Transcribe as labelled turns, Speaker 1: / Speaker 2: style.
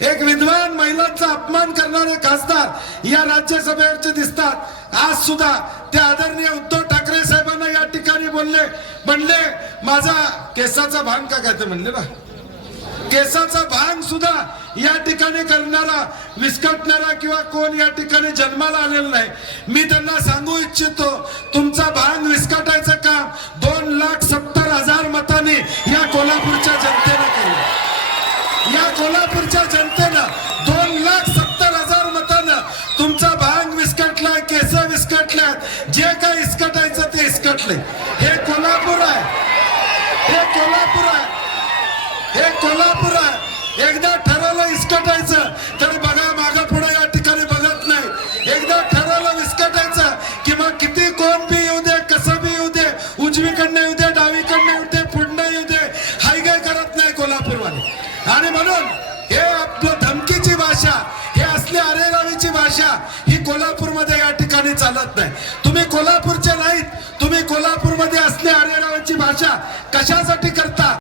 Speaker 1: एक विद्वान महिलांचा अपमान करणारे खासदार या राज्यसभेवरचे दिसतात. आज सुद्धा ते आदरणीय उद्धव ठाकरे साहेबांना या ठिकाणी बोलले. म्हणले माझा केसाचा भांग का काय? ते म्हणले ना केसाचा भांग सुद्धा या ठिकाणी करणारा विस्कटणारा किंवा कोण या ठिकाणी जन्माला आलेला नाही. मी त्यांना सांगू इच्छितो तुमचा भांग विस्कटायचं काम दोन लाख सत्तर हजार मतांनी या कोल्हापूरच्या जनतेने केलं. या कोल्हापूरच्या जनतेनं दोन लाख सत्तर हजार मतानं तुमचा भांग विस्कटलाय केस विस्कटल्या जे काय इस्कटायचं ते इस्कटले हे कोल्हापूर आहे. हे कोल्हापूर आहे. हे कोल्हापूर आहे. एकदा ठरवलं इस्कटायचं तर बघा माग पुढे या ठिकाणी बघत नाही. एकदा ठरवलं विस्कटायचं किंवा किती कोण बी येऊ दे कसं बी येऊ दे उजवीकडनं येऊ दे आणि म्हणून हे आपलं धमकीची भाषा हे असली अरेरावीची भाषा ही कोल्हापूरमध्ये या ठिकाणी चालत नाही. तुम्ही कोल्हापूरचे नाहीत तुम्ही कोल्हापूरमध्ये असले अरेरावीची भाषा कशासाठी करता?